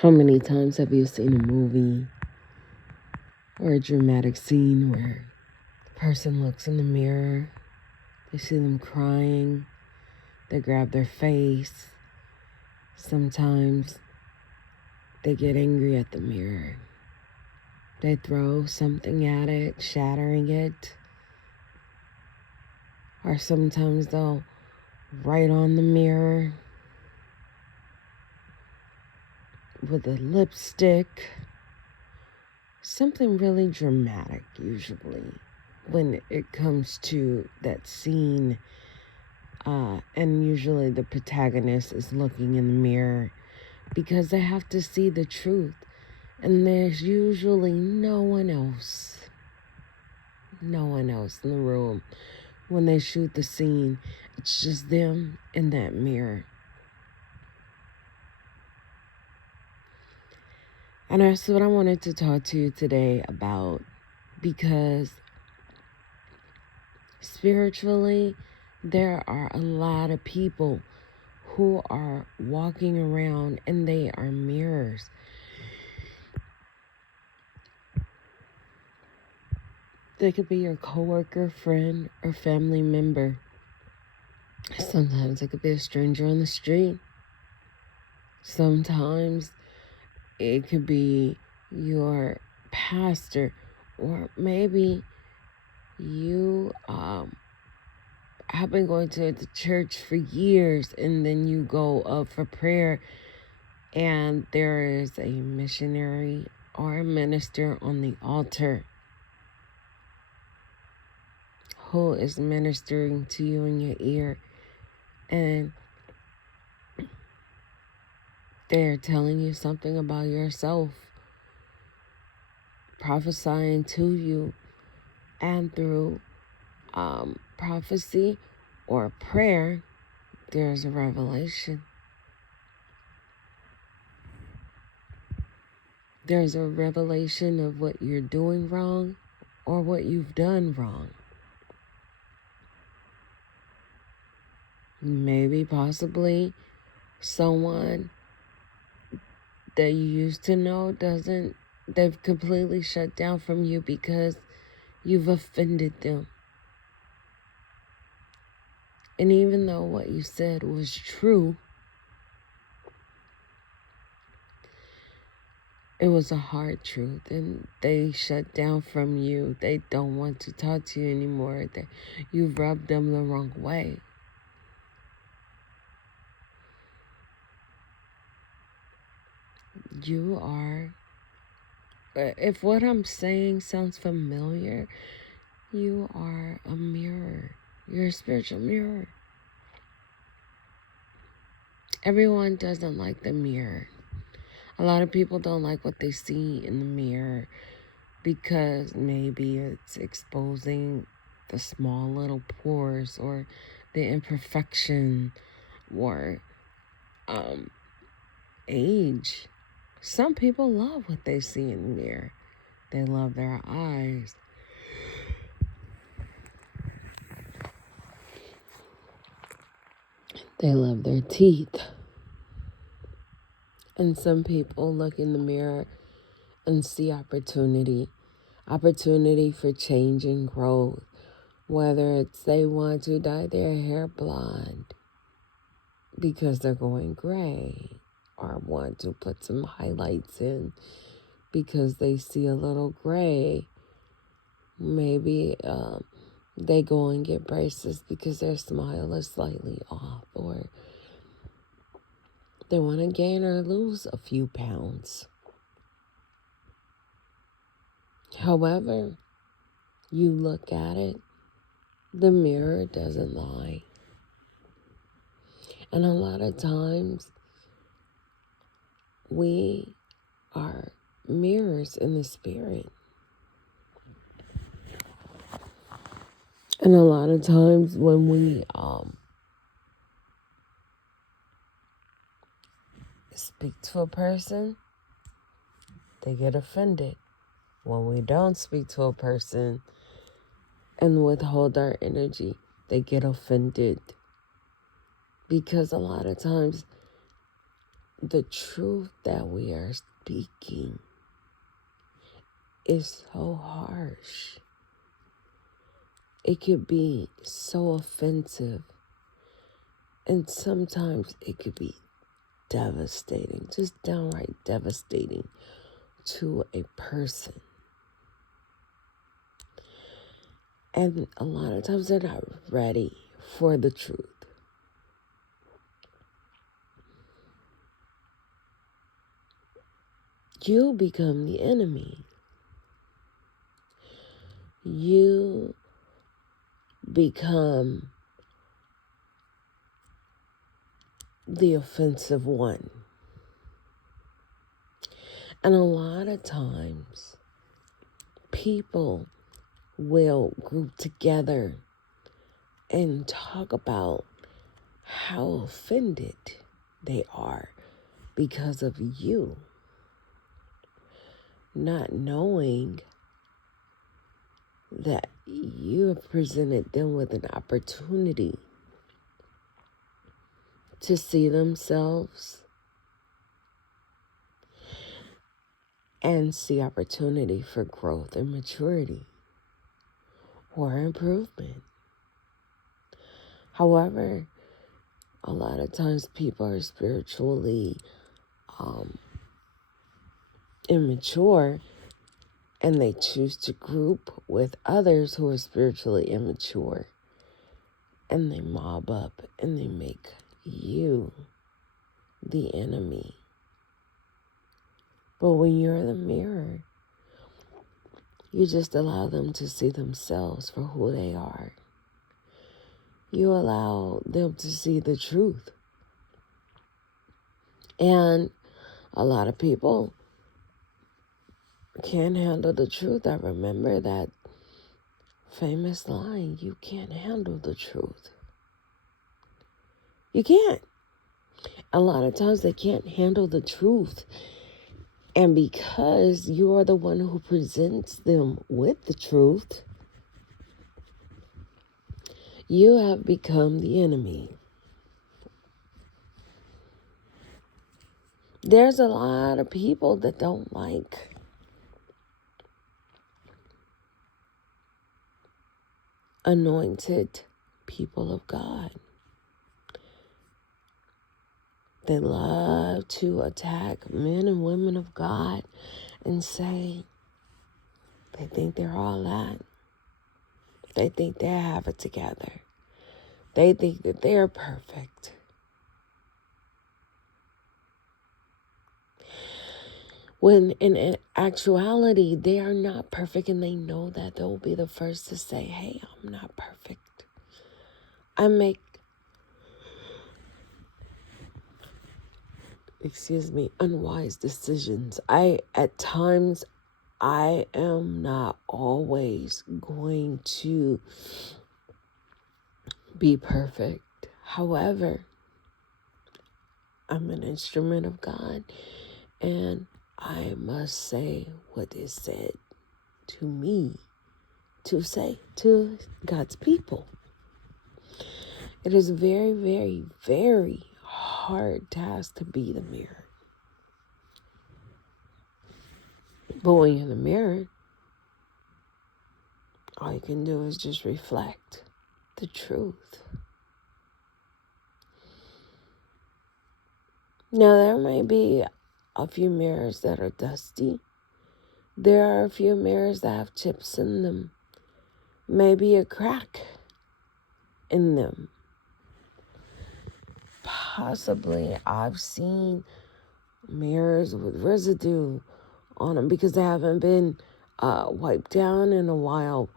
How many times have you seen a movie or a dramatic scene where the person looks in the mirror, they see them crying, they grab their face, sometimes they get angry at the mirror, they throw something at it, shattering it, or sometimes they'll write on the mirror with a lipstick, something really dramatic usually when it comes to that scene. And usually the protagonist is looking in the mirror because they have to see the truth. And there's usually no one else in the room when they shoot the scene. It's just them in that mirror. And that's what I wanted to talk to you today about, because spiritually, there are a lot of people who are walking around and they are mirrors. They could be your coworker, friend, or family member. Sometimes it could be a stranger on the street. Sometimes it could be your pastor, or maybe you have been going to the church for years, and then you go up for prayer and there is a missionary or a minister on the altar who is ministering to you in your ear, and they're telling you something about yourself, prophesying to you, and through prophecy or prayer, there's a revelation. There's a revelation of what you're doing wrong or what you've done wrong. Maybe, possibly, someone that you used to know they've completely shut down from you because you've offended them. And even though what you said was true, it was a hard truth, and they shut down from you. They don't want to talk to you anymore. You've rubbed them the wrong way. You are, if what I'm saying sounds familiar, you are a mirror. You're a spiritual mirror. Everyone doesn't like the mirror. A lot of people don't like what they see in the mirror because maybe it's exposing the small little pores or the imperfection or age. Some people love what they see in the mirror. They love their eyes. They love their teeth. And some people look in the mirror and see opportunity for change and growth. Whether it's they want to dye their hair blonde because they're going gray, or want to put some highlights in because they see a little gray. Maybe they go and get braces because their smile is slightly off, or they want to gain or lose a few pounds. However you look at it, the mirror doesn't lie. And a lot of times, we are mirrors in the spirit. And a lot of times when we speak to a person, they get offended. When we don't speak to a person and withhold our energy, they get offended. Because a lot of times the truth that we are speaking is so harsh. It could be so offensive, and sometimes it could be devastating, just downright devastating to a person. And a lot of times they're not ready for the truth. You become the enemy. You become the offensive one. And a lot of times, people will group together and talk about how offended they are because of you, not knowing that you have presented them with an opportunity to see themselves and see opportunity for growth and maturity or improvement. However, a lot of times people are spiritually immature, and they choose to group with others who are spiritually immature, and they mob up and they make you the enemy. But when you're in the mirror, you just allow them to see themselves for who they are. You allow them to see the truth. And a lot of people can't handle the truth. I remember that famous line, you can't handle the truth. You can't. A lot of times they can't handle the truth. And because you are the one who presents them with the truth, you have become the enemy. There's a lot of people that don't like anointed people of God. They love to attack men and women of God and say they think they're all that. They think they have it together. They think that they're perfect. When in actuality, they are not perfect, and they know that. They'll be the first to say, hey, I'm not perfect. I make, unwise decisions. At times, I am not always going to be perfect. However, I'm an instrument of God, and I must say what is said to me to say to God's people. It is a very, very, very hard task to be the mirror. But when you're in the mirror, all you can do is just reflect the truth. Now, there may be a few mirrors that are dusty. There are a few mirrors that have chips in them. Maybe a crack in them. Possibly, I've seen mirrors with residue on them because they haven't been wiped down in a while.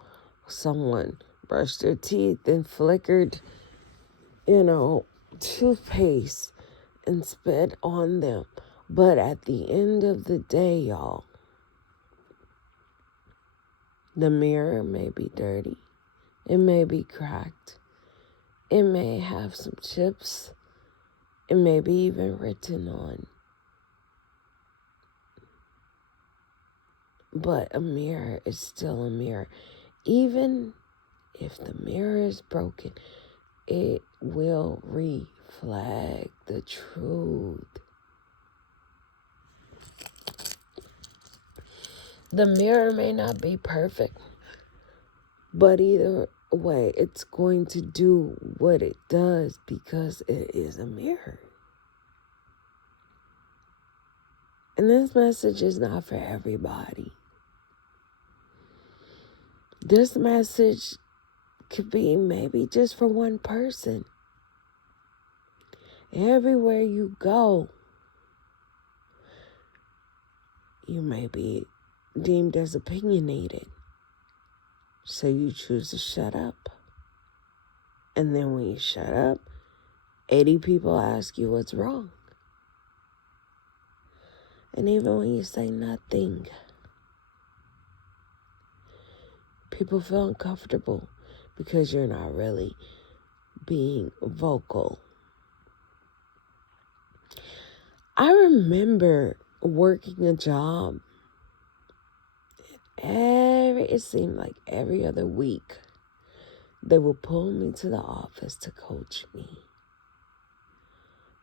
Someone brushed their teeth and flickered, toothpaste and spit on them. But at the end of the day, y'all, the mirror may be dirty. It may be cracked. It may have some chips. It may be even written on. But a mirror is still a mirror. Even if the mirror is broken, it will reflect the truth. The mirror may not be perfect, but either way, it's going to do what it does because it is a mirror. And this message is not for everybody. This message could be maybe just for one person. Everywhere you go, you may be deemed as opinionated. So you choose to shut up. And then when you shut up, 80 people ask you what's wrong. And even when you say nothing, people feel uncomfortable because you're not really being vocal. I remember working a job. It seemed like every other week, they would pull me to the office to coach me.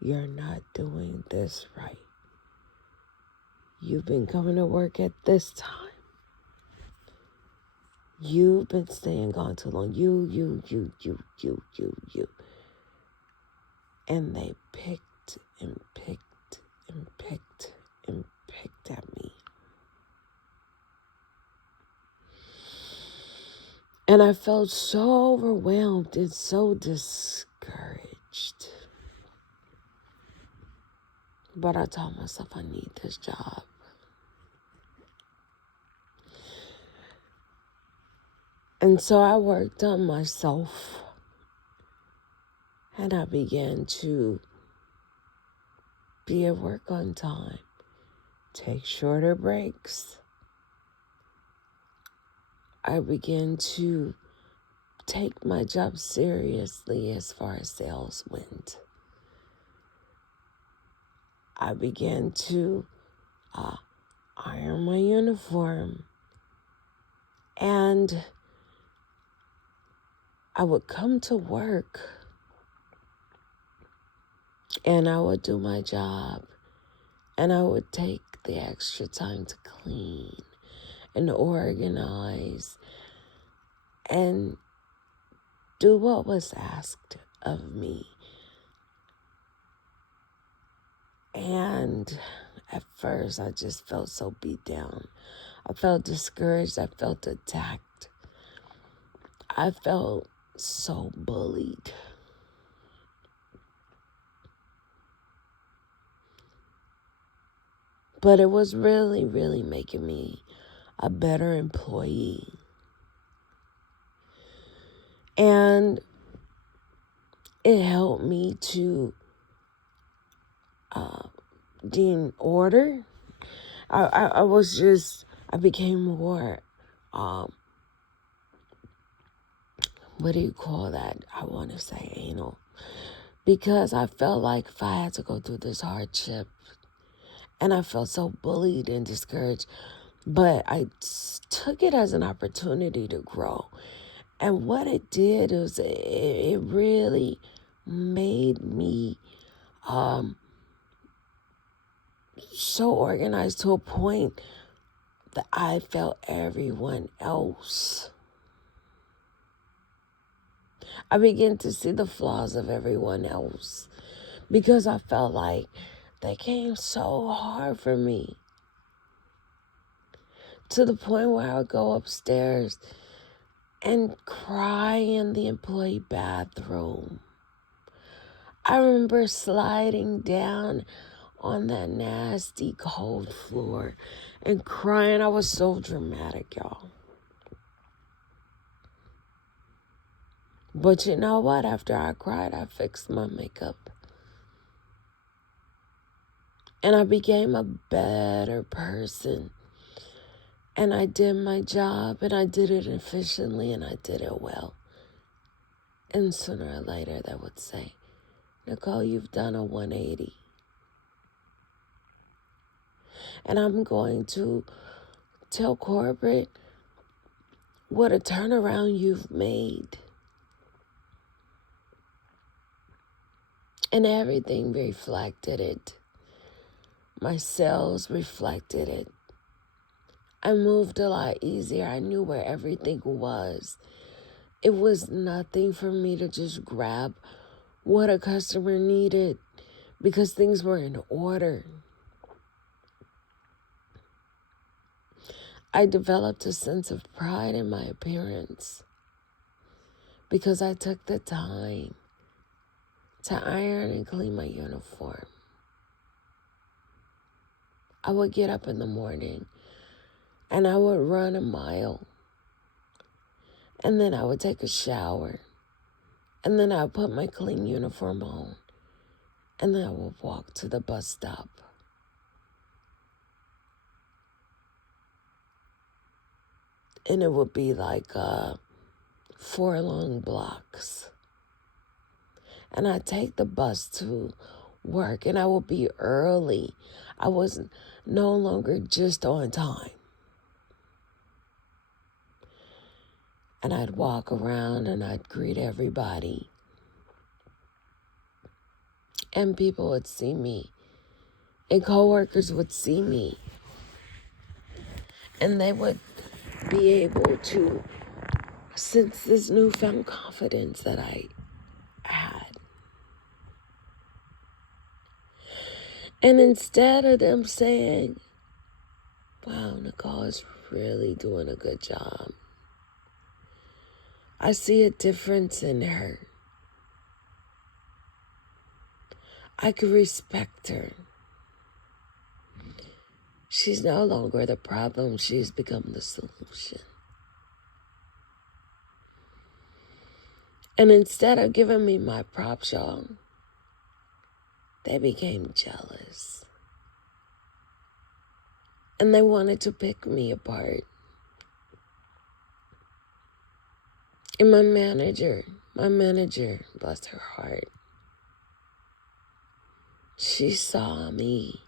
You're not doing this right. You've been coming to work at this time. You've been staying gone too long. You. And they picked and picked and picked and picked at me. And I felt so overwhelmed and so discouraged. But I told myself I need this job. And so I worked on myself. And I began to be at work on time, take shorter breaks. I began to take my job seriously as far as sales went. I began to iron my uniform. And I would come to work and I would do my job. And I would take the extra time to clean and organize and do what was asked of me. And at first, I just felt so beat down. I felt discouraged. I felt attacked. I felt so bullied. But it was really, really making me a better employee. And it helped me to gain order. I became more, what do you call that? I want to say anal. Because I felt like if I had to go through this hardship, and I felt so bullied and discouraged, but I took it as an opportunity to grow. And what it did was it really made me so organized to a point that I felt everyone else. I began to see the flaws of everyone else because I felt like they came so hard for me. To the point where I would go upstairs and cry in the employee bathroom. I remember sliding down on that nasty cold floor and crying. I was so dramatic, y'all. But you know what? After I cried, I fixed my makeup. And I became a better person. And I did my job, and I did it efficiently, and I did it well. And sooner or later, they would say, Nicole, you've done a 180. And I'm going to tell corporate what a turnaround you've made. And everything reflected it. My sales reflected it. I moved a lot easier. I knew where everything was. It was nothing for me to just grab what a customer needed because things were in order. I developed a sense of pride in my appearance because I took the time to iron and clean my uniform. I would get up in the morning and I would run a mile, and then I would take a shower, and then I would put my clean uniform on, and then I would walk to the bus stop. And it would be like 4 long blocks. And I'd take the bus to work, and I would be early. I was no longer just on time. And I'd walk around and I'd greet everybody. And people would see me. And coworkers would see me. And they would be able to sense this newfound confidence that I had. And instead of them saying, wow, Nicole is really doing a good job, I see a difference in her. I could respect her. She's no longer the problem. She's become the solution. And instead of giving me my props, y'all, they became jealous. And they wanted to pick me apart. And my manager, bless her heart, she saw me.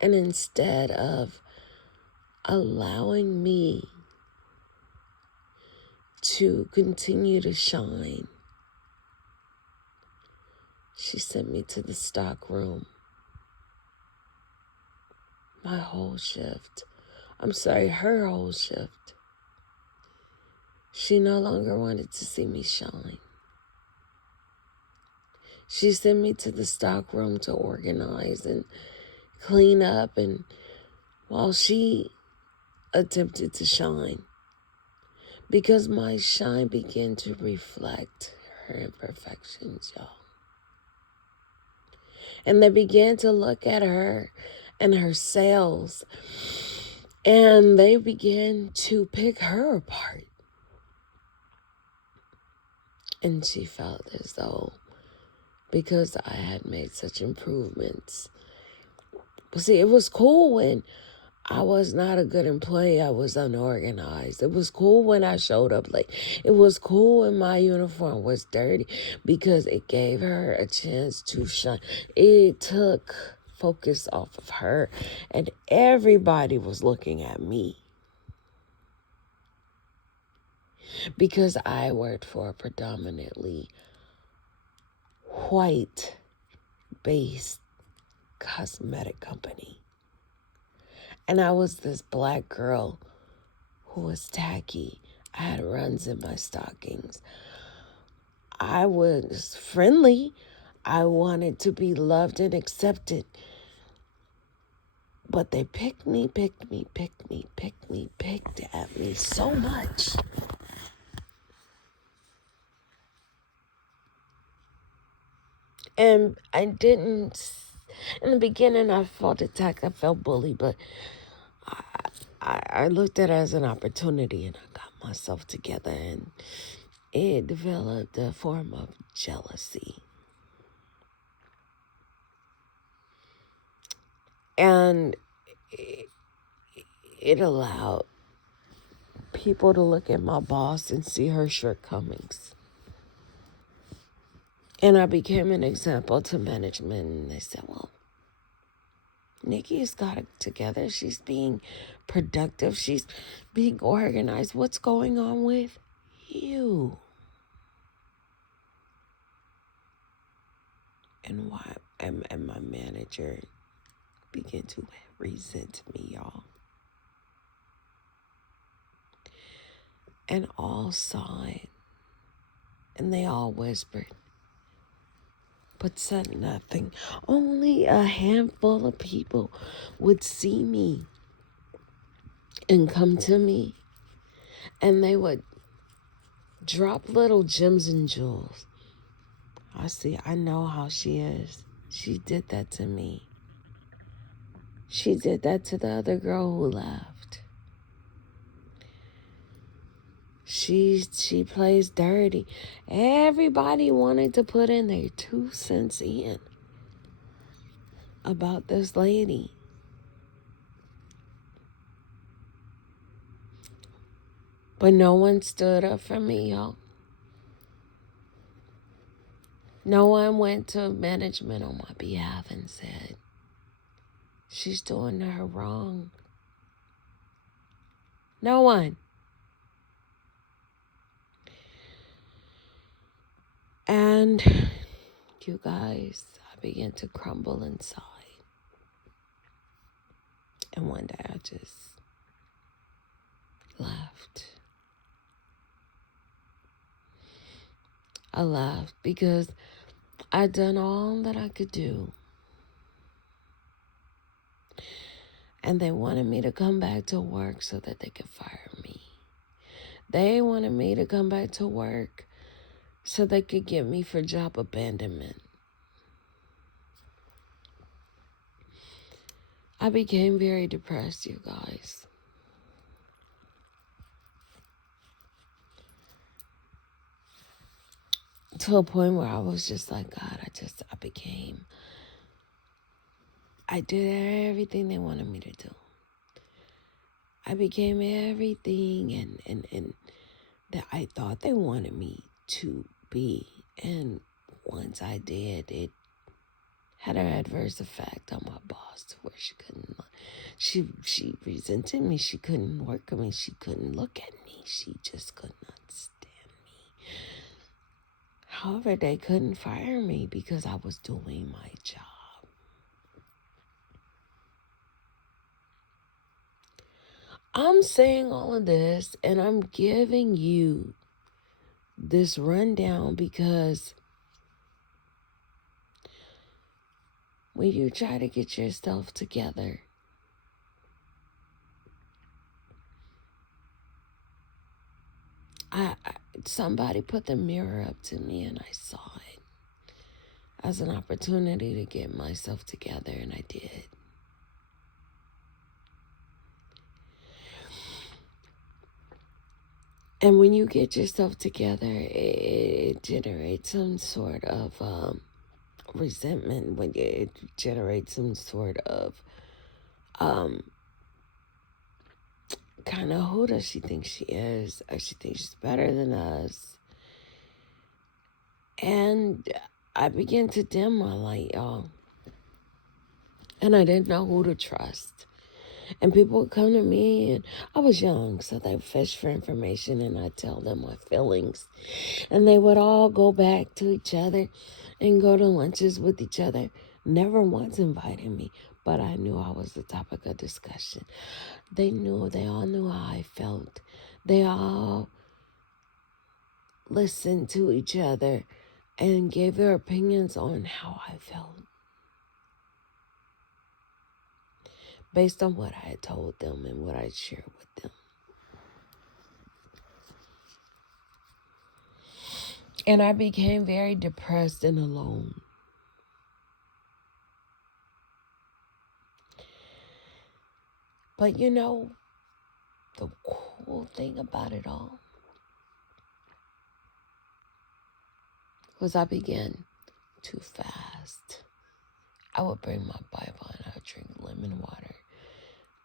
And instead of allowing me to continue to shine, she sent me to the stock room. Her whole shift. She no longer wanted to see me shine. She sent me to the stock room to organize and clean up, and while she attempted to shine, because my shine began to reflect her imperfections, y'all. And they began to look at her and her sales, and they began to pick her apart. And she felt as though because I had made such improvements. But see, it was cool when I was not a good employee. I was unorganized. It was cool when I showed up late. It was cool when my uniform was dirty because it gave her a chance to shine. It took focus off of her, and everybody was looking at me because I worked for a predominantly white-based cosmetic company. And I was this black girl who was tacky. I had runs in my stockings. I was friendly. I wanted to be loved and accepted. But they picked at me so much. And I didn't, in the beginning I felt attacked, I felt bullied, but I looked at it as an opportunity, and I got myself together, and it developed a form of jealousy. And it allowed people to look at my boss and see her shortcomings. And I became an example to management, and they said, well, Nikki's got it together. She's being productive. She's being organized. What's going on with you? And why? And my manager began to resent me, y'all. and all saw it, and they all whispered, but said nothing. Only a handful of people would see me and come to me, and they would drop little gems and jewels. I know how she is. She did that to me. She did that to the other girl who left. She plays dirty. Everybody wanted to put in their 2 cents in about this lady. But no one stood up for me, y'all. No one went to management on my behalf and said, she's doing her wrong. No one. And you guys, I began to crumble inside. And one day I just left. I left because I'd done all that I could do. And they wanted me to come back to work so that they could fire me. They wanted me to come back to work so they could get me for job abandonment. I became very depressed, you guys. To a point where I was just like, God, I did everything they wanted me to do. I became everything and that I thought they wanted me to be. And once I did, it had an adverse effect on my boss to where she resented me. She couldn't work with me. She couldn't look at me. She just could not stand me. However, they couldn't fire me because I was doing my job. I'm saying all of this and I'm giving you this rundown because when you try to get yourself together, somebody put the mirror up to me and I saw it as an opportunity to get myself together, and I did. And when you get yourself together, it generates some sort of resentment. When it generates some sort of kind of, who does she think she is? Or she thinks she's better than us. And I began to dim my light, y'all. And I didn't know who to trust. And people would come to me, and I was young, so they fish for information, and I'd tell them my feelings. And they would all go back to each other and go to lunches with each other. Never once invited me, but I knew I was the topic of discussion. They all knew how I felt. They all listened to each other and gave their opinions on how I felt, based on what I had told them and what I shared with them. And I became very depressed and alone. But you know, the cool thing about it all was I began to fast. I would bring my Bible and I would drink lemon water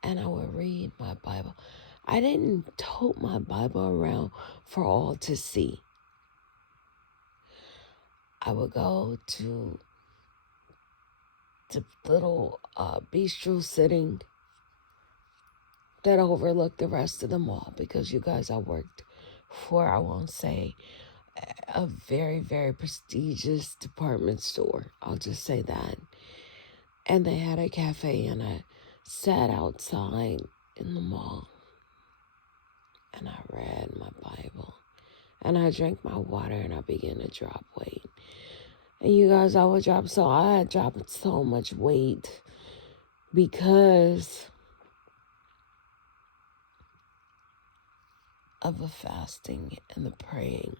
and I would read my Bible. I didn't tote my Bible around for all to see. I would go to the little bistro sitting that overlooked the rest of the mall, because you guys, I worked for, I won't say, a very, very prestigious department store. I'll just say that. And they had a cafe, and I sat outside in the mall and I read my Bible and I drank my water and I began to drop weight. And you guys, I had dropped so much weight because of the fasting and the praying.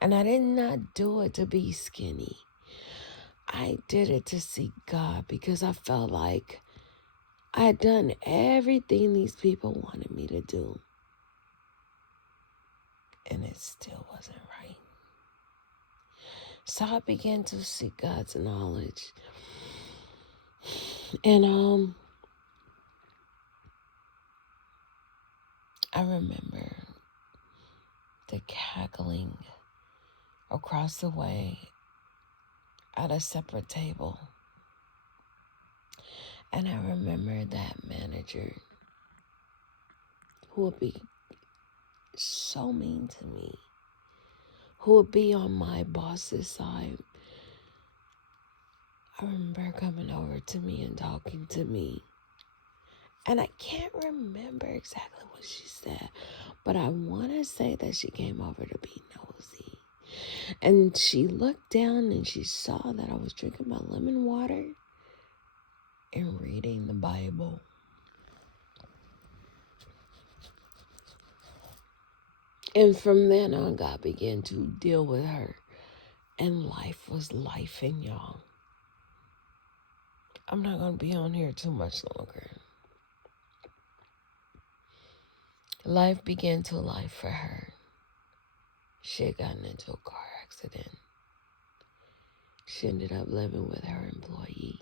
And I did not do it to be skinny. I did it to seek God because I felt like I had done everything these people wanted me to do. And it still wasn't right. So I began to seek God's knowledge. And I remember the cackling across the way at a separate table. And I remember that manager who would be so mean to me, who would be on my boss's side. I remember her coming over to me and talking to me. And I can't remember exactly what she said, but I want to say that she came over to be nosy. And she looked down and she saw that I was drinking my lemon water and reading the Bible. And from then on, God began to deal with her. And life was life, and y'all. I'm not going to be on here too much longer. Life began to life for her. She had gotten into a car accident. She ended up living with her employee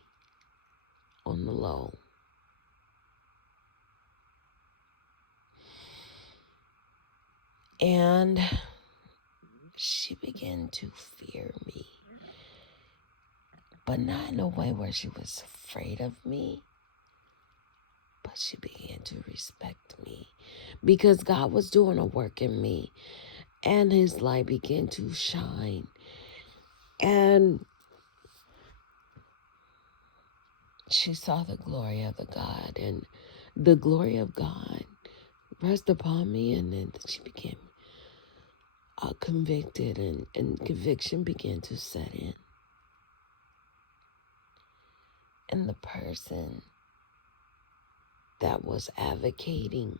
on the low. And she began to fear me. But not in a way where she was afraid of me. But she began to respect me. Because God was doing a work in me. And his light began to shine. And she saw the glory of the God. And the glory of God rest upon me. And then she became convicted. And conviction began to set in. And the person that was advocating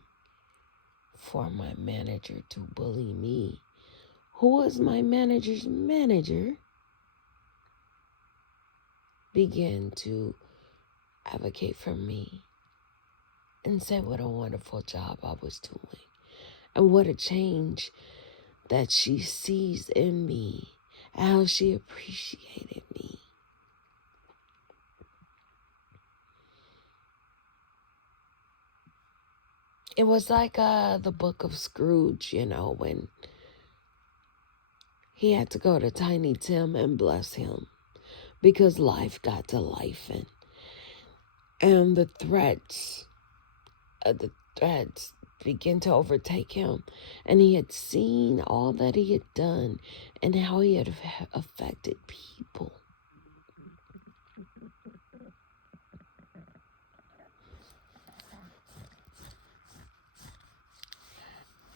for my manager to bully me, who was my manager's manager, began to advocate for me and say what a wonderful job I was doing and what a change that she sees in me, how she appreciated me. It was like the book of Scrooge, when he had to go to Tiny Tim and bless him because life got to life, and the threats began to overtake him, and he had seen all that he had done and how he had affected people.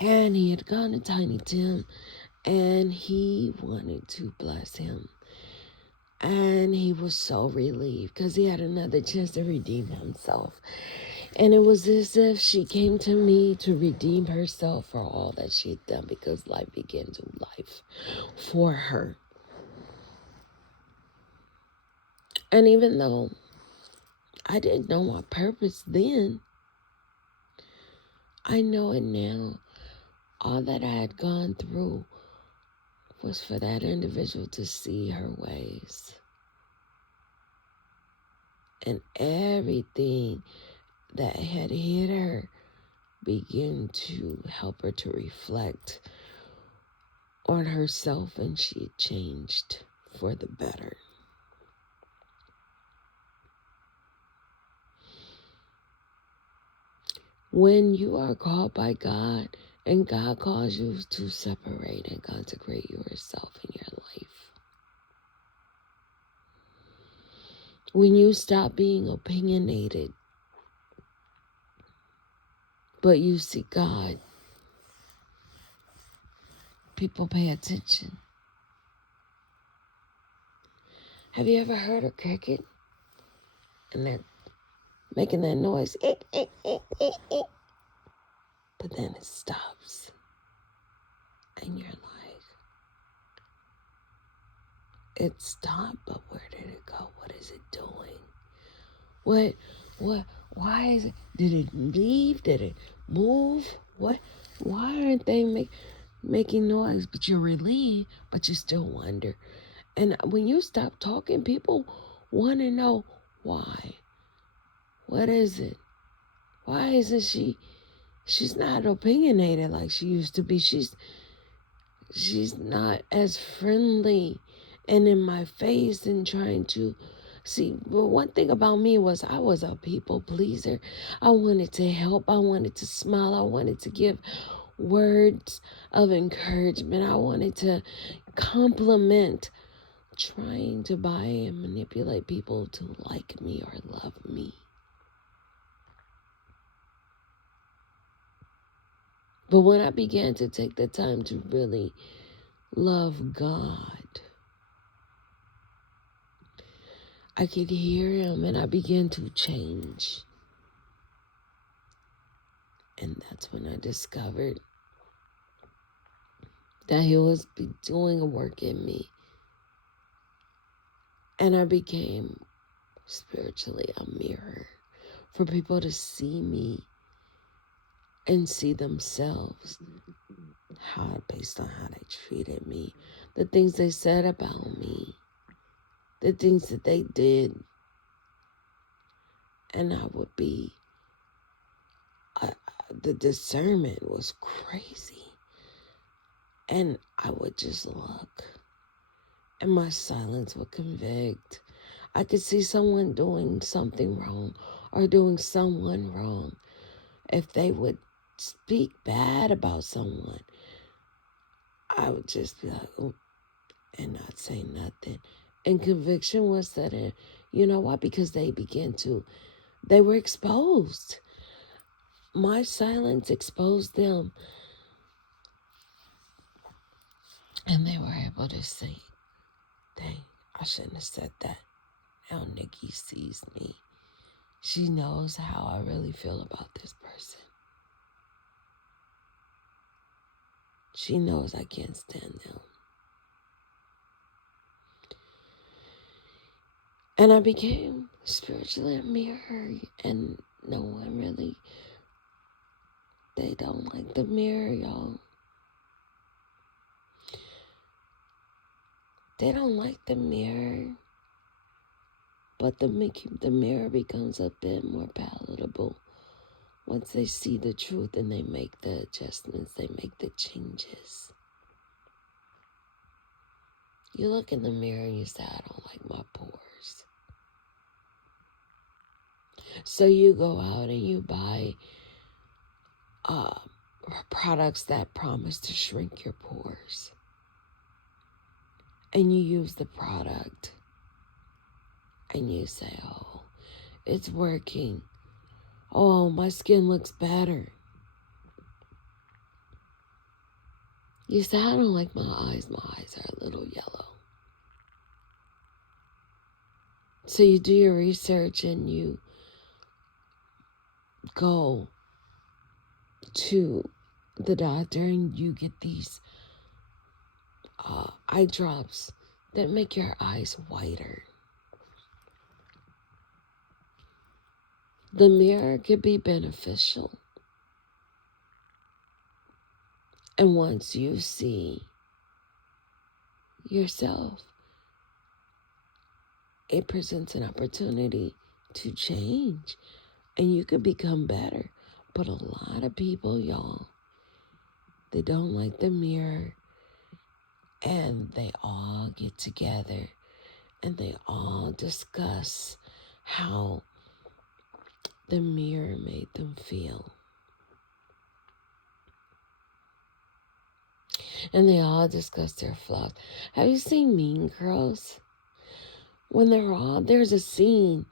And he had gone to Tiny Tim, and he wanted to bless him. And he was so relieved because he had another chance to redeem himself. And it was as if she came to me to redeem herself for all that she had done, because life began to life for her. And even though I didn't know my purpose then, I know it now. All that I had gone through was for that individual to see her ways. And everything that had hit her began to help her to reflect on herself, and she had changed for the better. When you are called by God and God calls you to separate and consecrate yourself in your life, when you stop being opinionated, but you see God people pay attention. Have you ever heard a cricket? And they're making that noise. But then it stops. And you're like, it stopped, but where did it go? What is it doing? Why is it? Did it leave? Did it move? Why aren't they making noise? But you're relieved, but you still wonder. And when you stop talking, people want to know why. What is it? Why isn't she's not opinionated like she used to be. She's not as friendly and in my face and trying to see. But one thing about me was I was a people pleaser. I wanted to help. I wanted to smile. I wanted to give words of encouragement. I wanted to compliment, trying to buy and manipulate people to like me or love me. But when I began to take the time to really love God, I could hear him and I began to change. And that's when I discovered that he was doing a work in me. And I became spiritually a mirror for people to see me and see themselves based on how they treated me, the things they said about me, the things that they did. And I would be, the discernment was crazy. And I would just look, and my silence would convict. I could see someone doing something wrong or doing someone wrong. If they would speak bad about someone, I would just be like, oh, and not say nothing. And conviction was set in. You know why? Because they were exposed. My silence exposed them. And they were able to see, dang, I shouldn't have said that. Now Nikki sees me. She knows how I really feel about this person. She knows I can't stand them. And I became spiritually a mirror, and no one really, they don't like the mirror, y'all. They don't like the mirror, but the mirror becomes a bit more palatable once they see the truth and they make the adjustments, they make the changes. You look in the mirror and you say, I don't like my pores. So you go out and you buy products that promise to shrink your pores. And you use the product and you say, oh, it's working. Oh, my skin looks better. You say, I don't like my eyes. My eyes are a little yellow. So you do your research and you go to the doctor and you get these eye drops that make your eyes whiter. The mirror could be beneficial. And once you see yourself, it presents an opportunity to change and you could become better. But a lot of people, y'all, they don't like the mirror, and they all get together and they all discuss how the mirror made them feel. And they all discuss their flaws. Have you seen Mean Girls? When there's a scene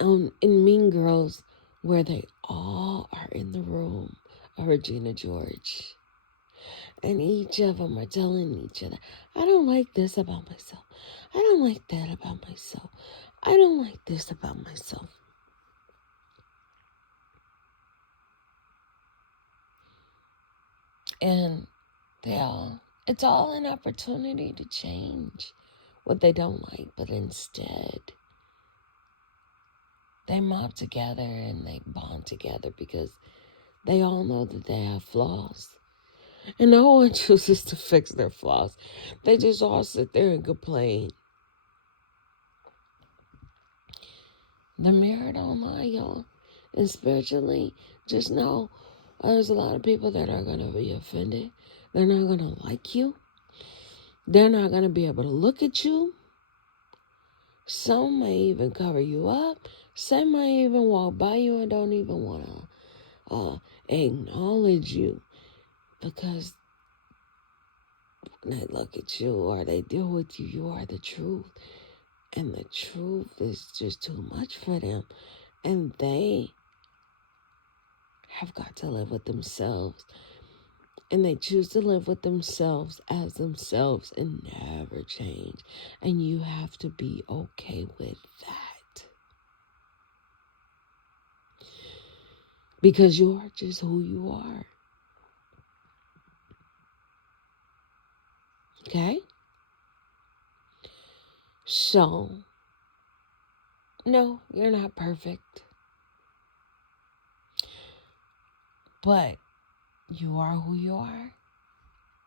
in Mean Girls where they all are in the room of Regina George. And each of them are telling each other, I don't like this about myself. I don't like that about myself. I don't like this about myself. And it's all an opportunity to change what they don't like, but instead they mob together and they bond together because they all know that they have flaws. And no one chooses to fix their flaws. They just all sit there and complain. The mirror don't lie, y'all. And spiritually, just know there's a lot of people that are going to be offended. They're not going to like you. They're not going to be able to look at you. Some may even cover you up. Some may even walk by you and don't even want to acknowledge you. Because when they look at you or they deal with you, you are the truth. And the truth is just too much for them. And they have got to live with themselves. And they choose to live with themselves as themselves and never change. And you have to be okay with that. Because you are just who you are. Okay? So, no, you're not perfect. But you are who you are.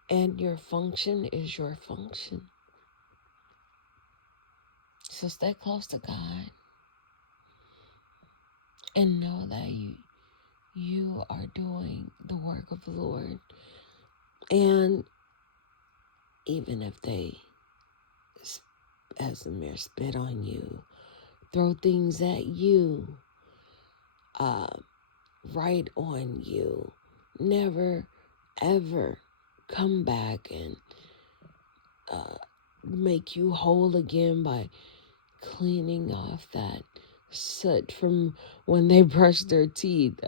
And your function is your function. So stay close to God. And know that you are doing the work of the Lord. And even if they, as the mirror, spit on you, throw things at you, write on you, never, ever come back and make you whole again by cleaning off that soot from when they brushed their teeth.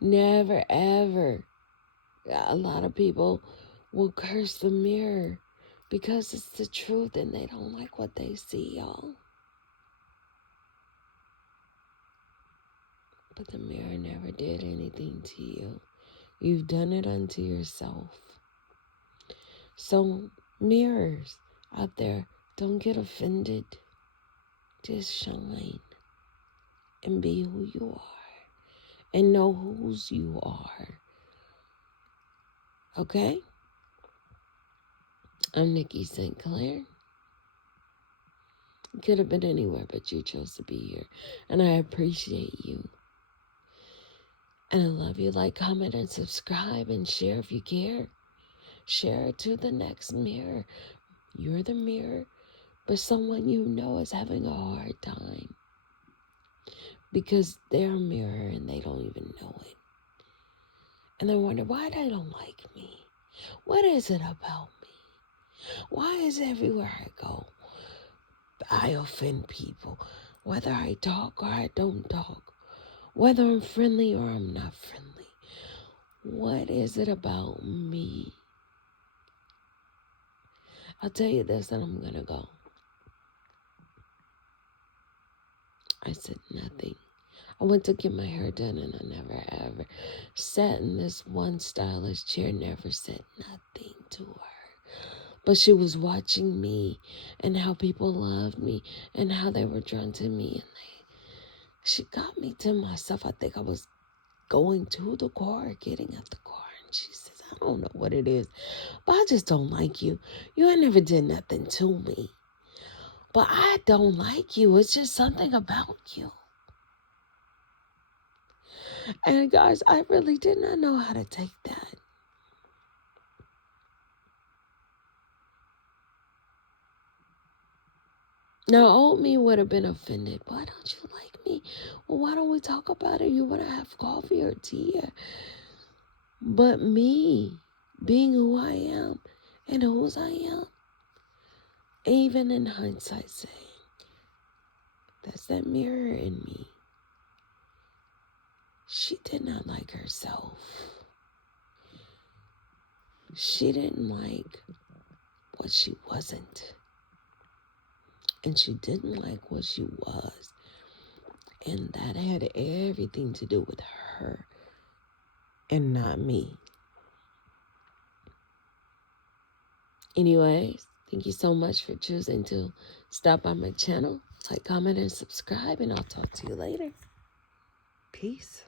Never, ever. A lot of people will curse the mirror because it's the truth and they don't like what they see, y'all. But the mirror never did anything to you. You've done it unto yourself. So, mirrors out there, don't get offended. Just shine and be who you are and know whose you are. Okay? I'm Nikki St. Clair. You could have been anywhere, but you chose to be here. And I appreciate you. And I love you. Like, comment, and subscribe, and share if you care. Share it to the next mirror. You're the mirror, but someone you know is having a hard time because they're a mirror and they don't even know it. And they wonder why they don't like me. What is it about me? Why is everywhere I go, I offend people? Whether I talk or I don't talk. Whether I'm friendly or I'm not friendly. What is it about me? I'll tell you this and I'm going to go. I said nothing. I went to get my hair done and I never ever sat in this one stylish chair, never said nothing to her. But she was watching me and how people loved me and how they were drawn to me. And she got me to myself. I think I was going to the car, getting out the car. And she says, I don't know what it is, but I just don't like you. You ain't never did nothing to me. But I don't like you. It's just something about you. And guys, I really did not know how to take that. Now, old me would have been offended. Why don't you like me? Well, why don't we talk about it? You want to have coffee or tea? But me, being who I am and whose I am, even in hindsight saying, that's that mirror in me. She did not like herself. She didn't like what she wasn't. And she didn't like what she was. And that had everything to do with her and not me. Anyways, thank you so much for choosing to stop by my channel. Like, comment, and subscribe, and I'll talk to you later. Peace.